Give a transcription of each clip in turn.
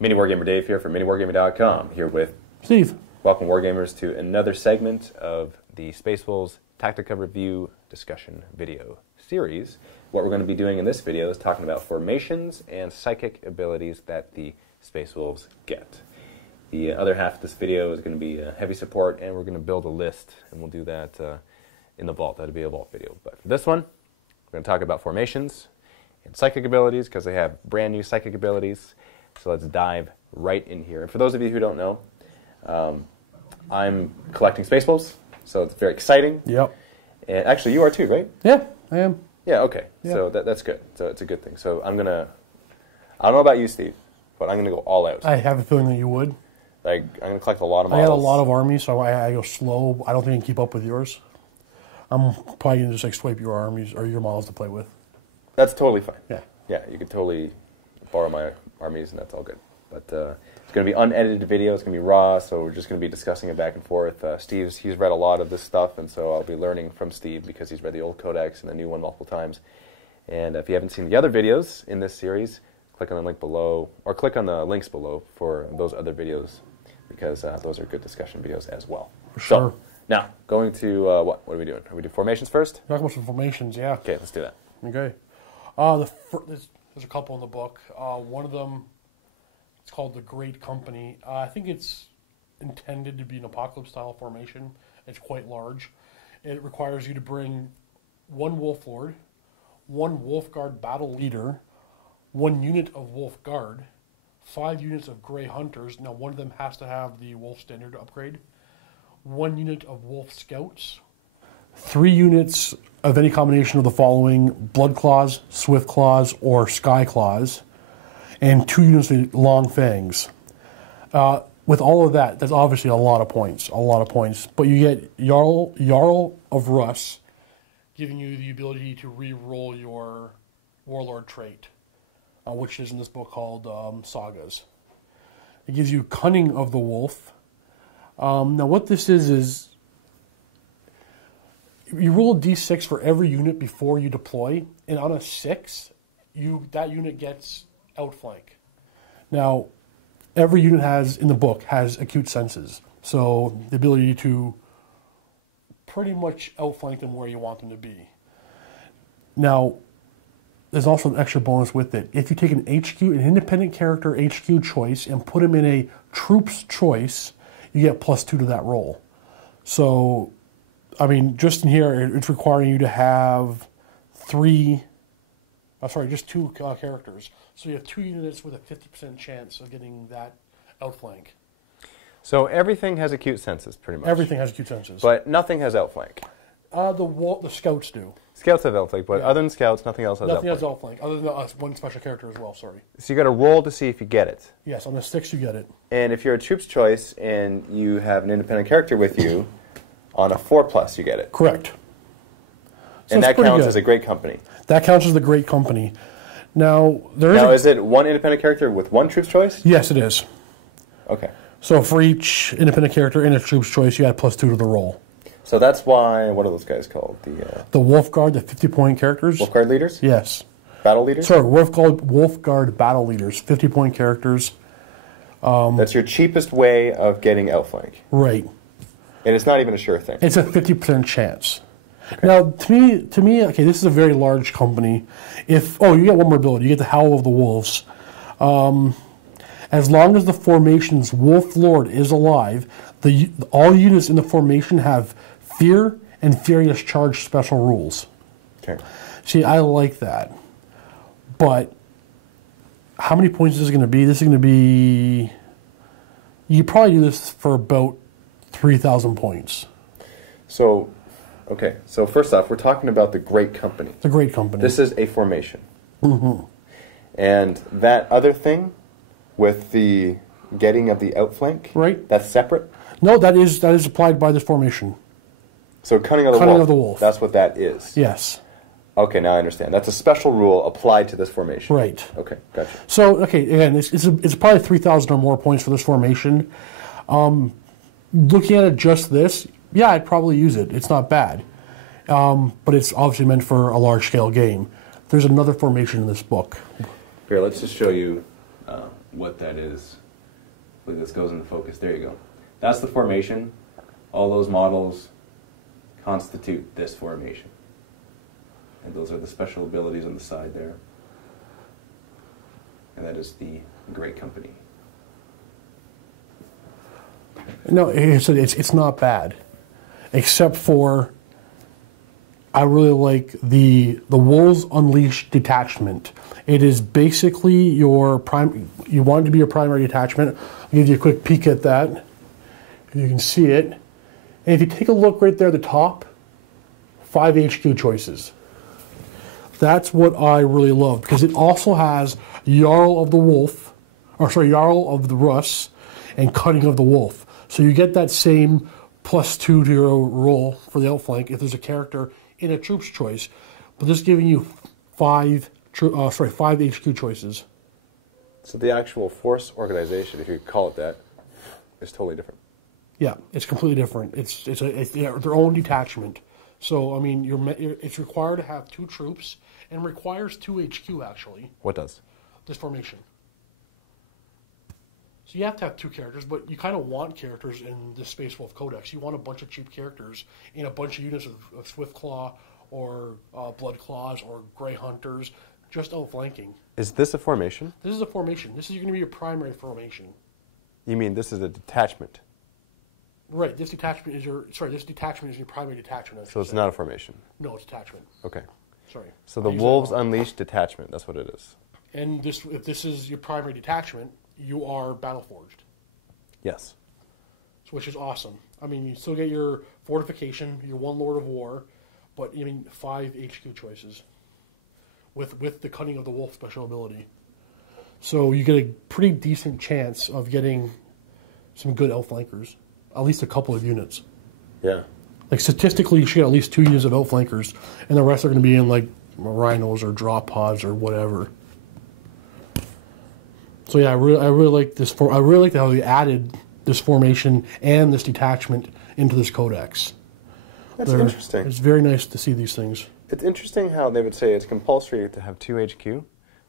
MiniWarGamer Dave here from MiniWarGaming.com, here with Steve. Welcome, Wargamers, to another segment of the Space Wolves Tactica Review discussion video series. What we're going to be doing in this video is talking about formations and psychic abilities that the Space Wolves get. The other half of this video is going to be heavy support, and we're going to build a list, and we'll do that in the vault. That'll be a vault video. But for this one, we're going to talk about formations and psychic abilities, because they have brand new psychic abilities. So let's dive right in here. And for those of you who don't know, I'm collecting Space Wolves, so it's very exciting. Yep. And actually, you are too, right? Yeah, I am. Yeah, okay. Yep. So that's good. So it's a good thing. So I don't know about you, Steve, but I'm going to go all out. I have a feeling that you would. Like, I'm going to collect a lot of models. I got a lot of armies, so I go slow. I don't think I can keep up with yours. I'm probably going to just like swipe your armies or your models to play with. That's totally fine. Yeah. Yeah, you could totally borrow my armies, and that's all good. But it's going to be unedited video. It's going to be raw, so we're just going to be discussing it back and forth. He's read a lot of this stuff, and so I'll be learning from Steve because he's read the old Codex and the new one multiple times. And if you haven't seen the other videos in this series, click on the link below, or click on the links below for those other videos, because those are good discussion videos as well. For sure. So, now, going to what? What are we doing? Are we doing formations first? Talk about some formations, yeah. Okay, let's do that. Okay. There's a couple in the book. One of them, it's called the Great Company. I think it's intended to be an apocalypse-style formation. It's quite large. It requires you to bring one Wolf Lord, one Wolf Guard Battle Leader, one unit of Wolf Guard, 5 units of Grey Hunters. Now, one of them has to have the Wolf Standard upgrade. 1 unit of Wolf Scouts. 3 units of any combination of the following: Blood Claws, Swift Claws, or Sky Claws, and 2 units of Long Fangs. With all of that, that's obviously a lot of points, But you get Jarl of Russ, giving you the ability to re-roll your Warlord trait, which is in this book called Sagas. It gives you Cunning of the Wolf. Now what this is you roll a d6 for every unit before you deploy, and on a 6, that unit gets outflank. Now, every unit in the book has acute senses, so the ability to pretty much outflank them where you want them to be. Now, there's also an extra bonus with it. If you take an independent character HQ choice, and put him in a troops choice, you get +2 to that roll. So, I mean, just in here, it's requiring you to have just 2 characters. So you have 2 units with a 50% chance of getting that outflank. So everything has acute senses, pretty much. Everything has acute senses. But nothing has outflank. The Scouts do. Scouts have outflank, but other than Scouts, nothing else has outflank. Nothing has outflank, other than one special character as well, sorry. So you got to roll to see if you get it. Yes, on the 6 you get it. And if you're a troops choice and you have an independent character with you, on a 4+ you get it. Correct. So and that counts as a Great Company. That counts as the Great Company. Now, is it one independent character with 1 troops choice? Yes, it is. Okay. So for each independent character in a troops choice, you add +2 to the roll. So that's why, what are those guys called? The Wolf Guard, the 50-point characters. Wolf Guard leaders? Yes. Battle leaders? Sorry, Wolf Guard Battle Leaders, 50-point characters. That's your cheapest way of getting outflank. Right. And it's not even a sure thing. It's a 50% chance. Okay. Now, to me, okay, this is a very large company. You get one more ability. You get the Howl of the Wolves. As long as the formation's Wolf Lord is alive, all units in the formation have Fear and Furious Charge special rules. Okay. See, I like that. But how many points is this going to be? This is going to be... You probably do this for about 3,000 points. So, okay. So first off, we're talking about the Great Company. The Great Company. This is a formation. Mm-hmm. And that other thing with the getting of the outflank, right? That's separate? No, that is applied by this formation. So Cunning of the Wolf. That's what that is. Yes. Okay, now I understand. That's a special rule applied to this formation. Right. Okay, gotcha. So, okay, again, it's probably 3,000 or more points for this formation. Looking at it just this, yeah, I'd probably use it. It's not bad. But it's obviously meant for a large-scale game. There's another formation in this book. Here, let's just show you what that is. Hopefully this goes into focus. There you go. That's the formation. All those models constitute this formation. And those are the special abilities on the side there. And that is the Great Company. No, it's not bad, except for I really like the Wolves Unleashed detachment. It is basically your prime. You want it to be your primary detachment. I'll give you a quick peek at that. You can see it. And if you take a look right there at the top, 5 HQ choices. That's what I really love, because it also has Jarl of the Wolf, or sorry, Jarl of the Russ, and Cutting of the Wolf. So you get that same +2 to your roll for the outflank if there's a character in a troops choice, but this is giving you 5 HQ choices. So the actual force organization, if you call it that, is totally different. Yeah, it's completely different. It's their own detachment. So I mean, it's required to have 2 troops and requires 2 HQ actually. What does? This formation. So you have to have 2 characters, but you kind of want characters in the Space Wolf Codex. You want a bunch of cheap characters in a bunch of units of Swift Claw or Blood Claws or Grey Hunters, just outflanking. Is this a formation? This is a formation. This is going to be your primary formation. You mean this is a detachment? Right. This detachment is your primary detachment. So it's not a formation? No, it's detachment. Okay. Sorry. So the Wolves Unleashed detachment, that's what it is. And if this is your primary detachment, you are Battleforged. Yes. Which is awesome. I mean, you still get your fortification, your one Lord of War, but 5 HQ choices with the Cutting of the Wolf special ability. So you get a pretty decent chance of getting some good outflankers, at least a couple of units. Yeah. Like statistically, you should get at least 2 units of outflankers, and the rest are going to be in like rhinos or drop pods or whatever. So yeah, I really like this. I really like how they added this formation and this detachment into this codex. That's interesting. It's very nice to see these things. It's interesting how they would say it's compulsory to have 2 HQ,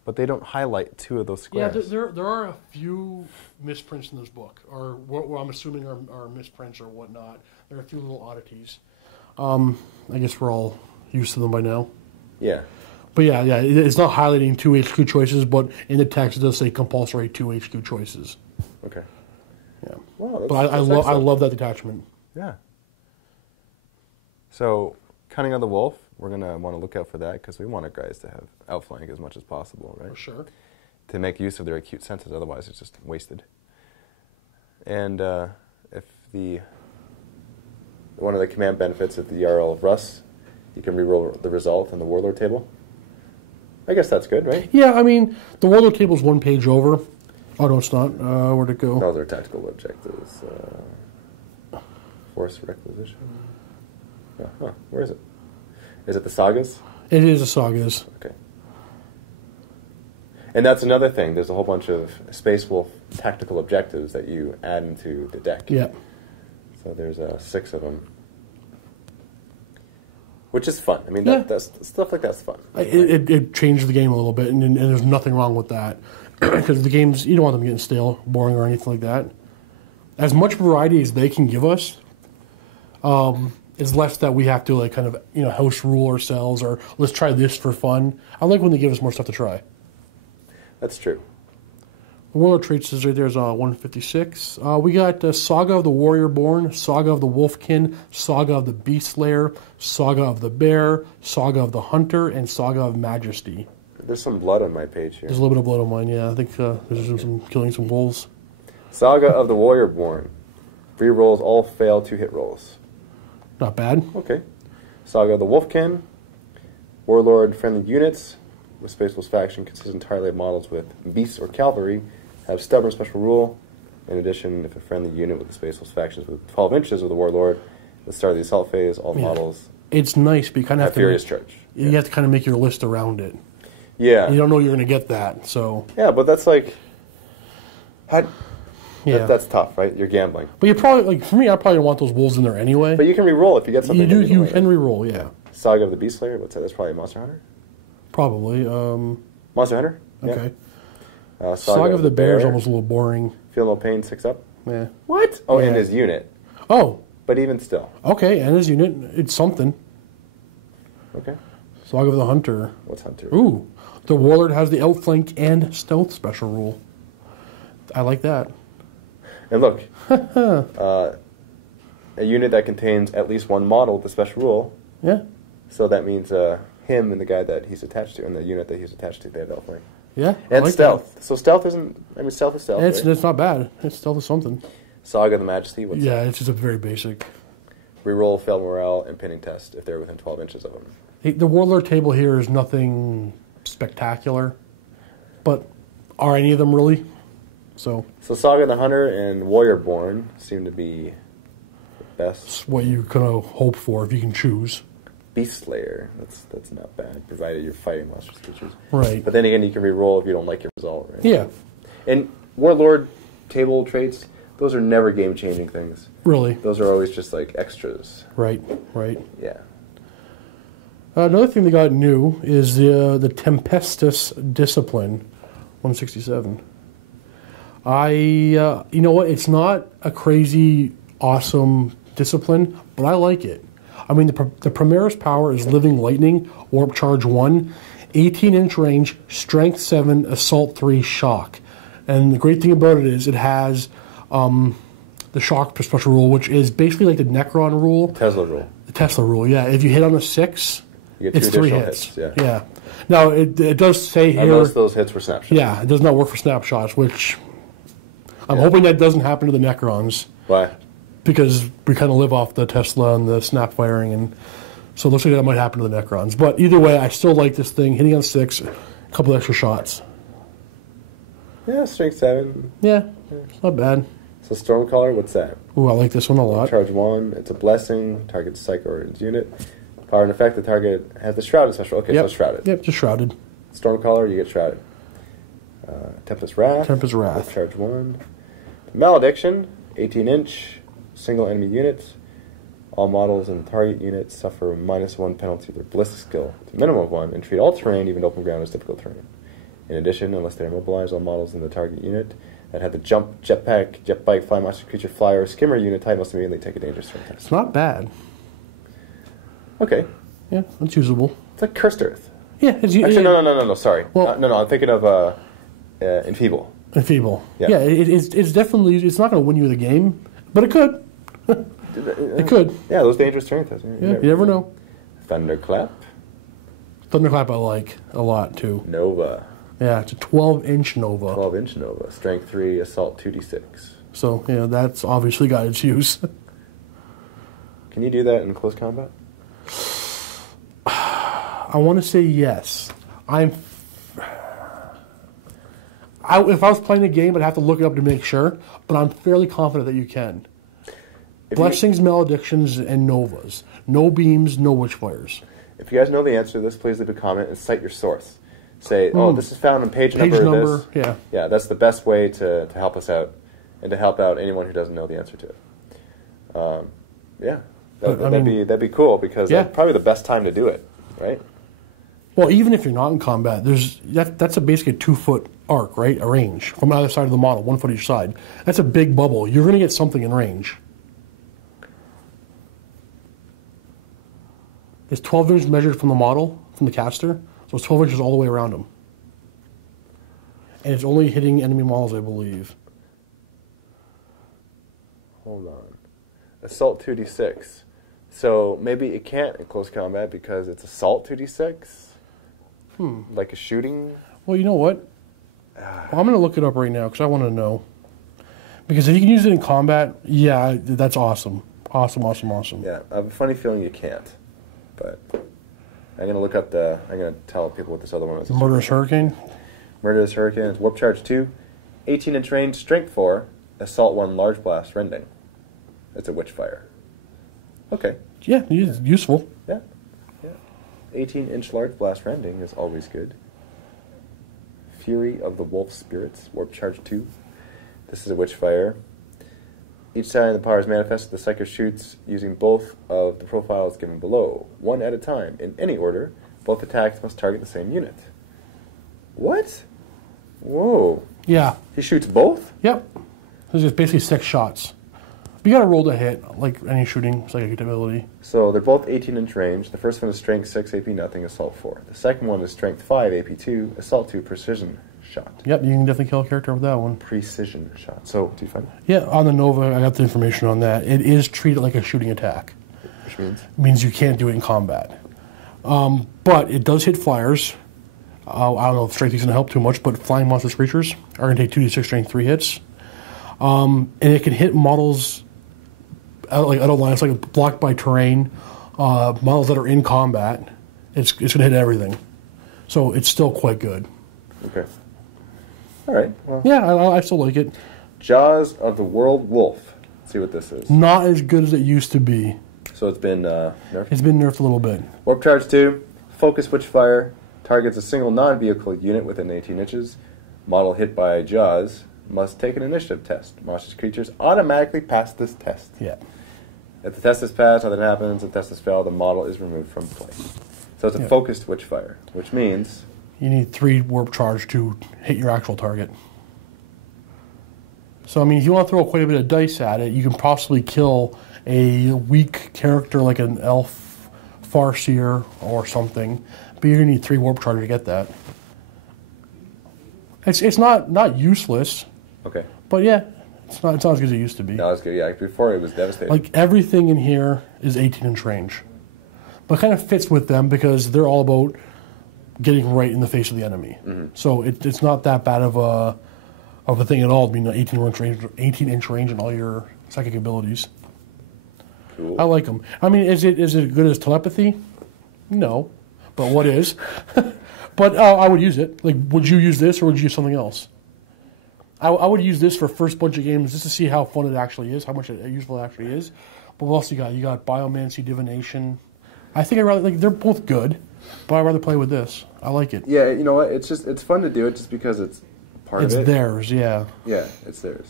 but they don't highlight 2 of those squares. Yeah, there are a few misprints in this book, or what I'm assuming are misprints or whatnot. There are a few little oddities. I guess we're all used to them by now. Yeah. But yeah, it's not highlighting 2 HQ choices, but in the text it does say compulsory 2 HQ choices. Okay. Yeah. Wow, but I love that detachment. Yeah. So, Cunning of the Wolf, we're going to want to look out for that because we want our guys to have outflank as much as possible, right? For sure. To make use of their acute senses, otherwise it's just wasted. And if one of the command benefits of the Jarl of Russ, you can reroll the result in the Warlord table. I guess that's good, right? Yeah, I mean, the Warlord table is 1 page over. Oh, no, it's not. Where'd it go? No, they're tactical objectives. Force requisition. Where is it? Is it the Sagas? It is the Sagas. Okay. And that's another thing. There's a whole bunch of Space Wolf tactical objectives that you add into the deck. Yeah. So there's 6 of them. Which is fun. I mean, yeah. that's stuff like that's fun. It changed the game a little bit, and there's nothing wrong with that. Because the games, you don't want them getting stale, boring, or anything like that. As much variety as they can give us, it's less that we have to like kind of house rule ourselves or let's try this for fun. I like when they give us more stuff to try. That's true. The Warlord traits is right there is 156. We got Saga of the Warriorborn, Saga of the Wolfkin, Saga of the Beastslayer, Saga of the Bear, Saga of the Hunter, and Saga of Majesty. There's some blood on my page here. There's a little bit of blood on mine, yeah. I think there's some killing some wolves. Saga of the Warriorborn. 3 rolls, all fail 2 hit rolls. Not bad. Okay. Saga of the Wolfkin. Warlord friendly units with Space Wolf's faction consists entirely of models with beasts or cavalry. Have stubborn special rule. In addition, if a friendly unit with the Space Wolf's factions with 12 inches of the Warlord, at the start of the assault phase, all models. It's nice, but you kind of have to furious charge. You have to kind of make your list around it. Yeah. You don't know you're going to get that, so. Yeah, but that's like. That's tough, right? You're gambling. But you probably for me, I probably want those wolves in there anyway. But you can re-roll if you get something. You can re-roll, yeah. Saga of the Beastslayer. What's that? That's probably a Monster Hunter. Probably. Monster Hunter. Okay. Saga of the Bear is almost a little boring. Feel no pain, 6 up. Yeah. What? Oh, yeah. in his unit. Oh. But even still. Okay, and his unit, it's something. Okay. Saga of the Hunter. What's Hunter? Ooh. The Warlord has the outflank and stealth special rule. I like that. And look, a unit that contains at least one model with the special rule. Yeah. So that means him and the guy that he's attached to, and the unit that he's attached to, they have outflank. Yeah. And like stealth. That. So stealth isn't, I mean, stealth is stealth. It's, right? it's not bad. It's stealth is something. Saga of the Majesty. What's yeah, that? it's just a very basic. Reroll, fail morale, and pinning test if they're within 12 inches of him. The Warlord table here is nothing spectacular, but are any of them really? So Saga the Hunter and Warriorborn seem to be the best. It's what you kind of hope for if you can choose. Beast Slayer, that's not bad, provided you're fighting monstrous creatures. Right. But then again, you can reroll if you don't like your result, right? Yeah. And Warlord table traits, those are never game-changing things. Really? Those are always just like extras. Right, right. Yeah. Another thing they got new is the Tempestus Discipline, 167. You know what? It's not a crazy, awesome discipline, but I like it. I mean, the Primaris power is Living Lightning, Warp Charge 1, 18-inch range, Strength 7, Assault 3, Shock. And the great thing about it is it has the Shock special rule, which is basically like the Necron rule. Tesla rule. The Tesla rule, yeah. If you hit on a 6, you get it's 3 hits. Yeah. Now, it does say here... And most of those hits were snapshots. Yeah, it does not work for snapshots, which... I'm hoping that doesn't happen to the Necrons. Why? Because we kind of live off the Tesla and the snap firing, and so it looks like that might happen to the Necrons. But either way, I still like this thing. Hitting on 6, a couple extra shots. Yeah, Strength 7. Yeah, it's not bad. So Stormcaller, what's that? Ooh, I like this one a lot. Charge 1, it's a blessing, target psycho or its unit. Power and effect, the target has the Shrouded special. Okay, yep. so it's Shrouded. Yep, just Shrouded. Stormcaller, you get Shrouded. Tempest Wrath. Tempest Wrath. Charge 1. Malediction, 18-inch, single enemy unit. All models in the target unit suffer -1 penalty to their ballistic skill to a minimum of 1, and treat all terrain, even open ground, as difficult terrain. In addition, unless they're immobilized, all models in the target unit that have the jump, jetpack, jetbike, fly monster creature, flyer, or skimmer unit type must immediately take a dangerous turn test. It's not bad. Okay. Yeah, it's usable. It's like Cursed Earth. Yeah, it's Actually, no, sorry. Well, no, I'm thinking of Enfeeble. Enfeeble. Yeah, it's definitely, it's not going to win you the game, but it could. It could. Yeah, those dangerous turn tests. Yeah, you never know. Thunderclap. Thunderclap I like a lot, too. Nova. Yeah, it's a 12-inch Nova. 12-inch Nova. Strength 3, Assault 2d6. So, yeah, that's obviously got its use. Can you do that in close combat? I want to say yes. If I was playing the game, I'd have to look it up to make sure, but I'm fairly confident that you can. Blessings, Maledictions, and Novas. No beams, no witchfires. If you guys know the answer to this, please leave a comment and cite your source. Say, oh, this is found on page number of this. Yeah. Yeah, that's the best way to help us out and to help out anyone who doesn't know the answer to it. Yeah, that'd be cool because that's probably the best time to do it, right? Well, even if you're not in combat, that's basically a 2-foot arc, right? A range from either side of the model, 1 foot each side. That's a big bubble. You're going to get something in range. It's 12 inches measured from the model, from the caster, so it's 12 inches all the way around him. And it's only hitting enemy models, I believe. Hold on. Assault 2d6. So maybe it can't in close combat because it's Assault 2d6? Like a shooting? Well, you know what? Well, I'm going to look it up right now because I want to know. Because if you can use it in combat, yeah, that's awesome. Awesome. Yeah, I have a funny feeling you can't. But I'm going to look up I'm going to tell people what this other one is. Murderous Hurricane? Murderous Hurricane. It's Warp Charge 2. 18-inch range, Strength 4. Assault 1, Large Blast, Rending. It's a Witchfire. Okay. Yeah, it's useful. Yeah. 18-inch Large Blast, Rending is always good. Fury of the Wolf Spirits. Warp Charge 2. This is a Witchfire. Each time the power is manifested, the Psycho shoots using both of the profiles given below, one at a time. In any order, both attacks must target the same unit. What? Whoa. Yeah. He shoots both? Yep. There's just basically 6 shots. But you got to roll to hit, like any shooting psychic ability. So they're both 18-inch range. The first one is Strength 6, AP nothing, Assault 4. The second one is Strength 5, AP 2, Assault 2, Precision shot. Yep, you can definitely kill a character with that one. Precision shot. So, do you find that? Yeah, on the Nova, I got the information on that. It is treated like a shooting attack. Which means? It means you can't do it in combat. But it does hit flyers. I don't know if strength is going to help too much, but flying monster creatures are going to take 2d6 strength 3 hits. And it can hit models out of line. It's like blocked by terrain. Models that are in combat, it's going to hit everything. So it's still quite good. Okay. All right. Well. Yeah, I still like it. Jaws of the World Wolf. Let's see what this is. Not as good as it used to be. So it's been nerfed? It's been nerfed a little bit. Warp Charge 2. Focus Witchfire. Targets a single non-vehicle unit within 18 inches. Model hit by Jaws must take an initiative test. Monstrous creatures automatically pass this test. Yeah. If the test is passed, nothing happens. If the test is failed, the model is removed from play. So it's a focused Witchfire, which means... You need 3 warp charge to hit your actual target. So, I mean, if you want to throw quite a bit of dice at it, you can possibly kill a weak character like an elf Farseer or something, but you're going to need 3 warp charge to get that. It's not useless. Okay. But yeah, it's not as good as it used to be. No, it's good. Yeah, before it was devastating. Like, everything in here is 18-inch range. But it kind of fits with them because they're all about getting right in the face of the enemy. Mm-hmm. So it's not that bad of a thing at all to be 18-inch range in all your psychic abilities. Cool. I like them. I mean, is it good as telepathy? No. But what is? But I would use it. Like, would you use this or would you use something else? I would use this for first bunch of games just to see how fun it actually is, how much useful it actually is. But what else you got? You got Biomancy, Divination. I think they're both good, but I'd rather play with this. I like it. Yeah, you know what? It's fun to do it just because it's part of it. It's theirs, yeah. Yeah, it's theirs.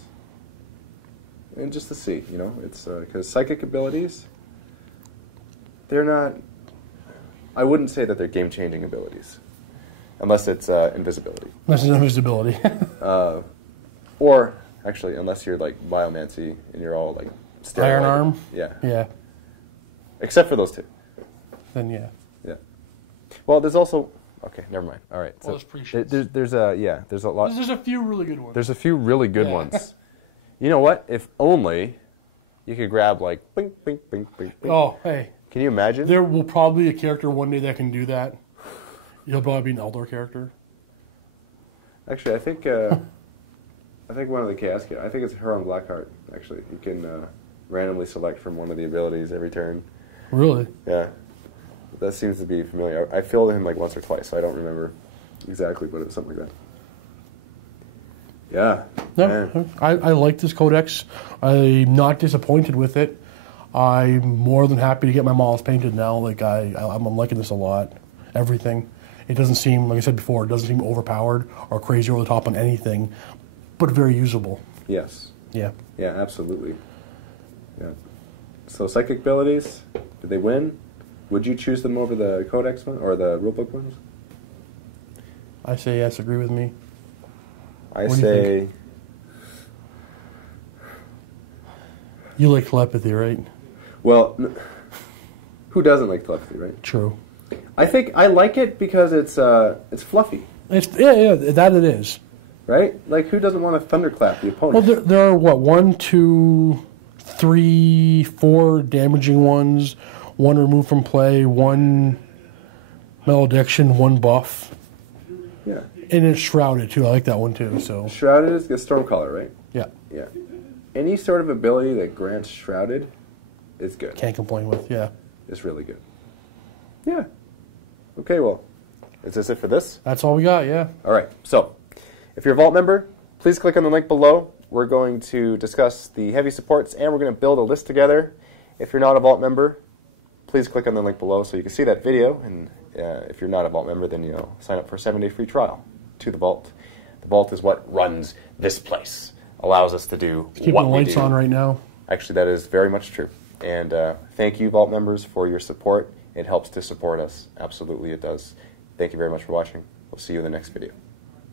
And just to see, it's because psychic abilities, they're not. I wouldn't say that they're game-changing abilities, unless it's invisibility. Unless it's invisibility. Or actually, unless you're like Biomancy and you're all like steroid. Iron Arm. Yeah. Yeah. Except for those 2. Then yeah. Yeah. Well, there's also. Okay, never mind. All right. Well, so there's a lot. There's a few really good ones. There's a few really good ones. You know what? If only you could grab like bing, bing, bing, bing, bing. Oh, hey. Can you imagine? There will probably be a character one day that can do that. He'll probably be an Eldor character. Actually, I think one of the chaos. I think it's Huron Blackheart. Actually, you can randomly select from one of the abilities every turn. Really? Yeah. That seems to be familiar. I filled him like once or twice, so I don't remember exactly, but it was something like that. Yeah. No, I like this codex. I'm not disappointed with it. I'm more than happy to get my models painted now. Like I'm liking this a lot. Everything. It doesn't seem, like I said before, it doesn't seem overpowered or crazy over the top on anything, but very usable. Yes. Yeah. Yeah, absolutely. Yeah. So psychic abilities, did they win? Would you choose them over the codex one or the rulebook ones? I say yes. Agree with me. I say. You like telepathy, right? Well, who doesn't like telepathy, right? True. I think I like it because it's fluffy. Yeah, that it is. Right? Like, who doesn't want to thunderclap the opponent? Well, there are what 1, 2, 3, 4 damaging ones. 1 removed from play, 1 malediction, 1 buff. Yeah. And it's shrouded too. I like that one too. So shrouded is the Stormcaller, right? Yeah. Yeah. Any sort of ability that grants shrouded is good. Can't complain with. Yeah. It's really good. Yeah. Okay. Well, is this it for this? That's all we got. Yeah. All right. So, if you're a Vault member, please click on the link below. We're going to discuss the heavy supports, and we're going to build a list together. If you're not a Vault member, please click on the link below so you can see that video. And if you're not a Vault member, then sign up for a 7-day free trial to the Vault. The Vault is what runs this place, allows us to do Keeping what the we lights do. on right now. Actually, that is very much true. And thank you, Vault members, for your support. It helps to support us. Absolutely, it does. Thank you very much for watching. We'll see you in the next video.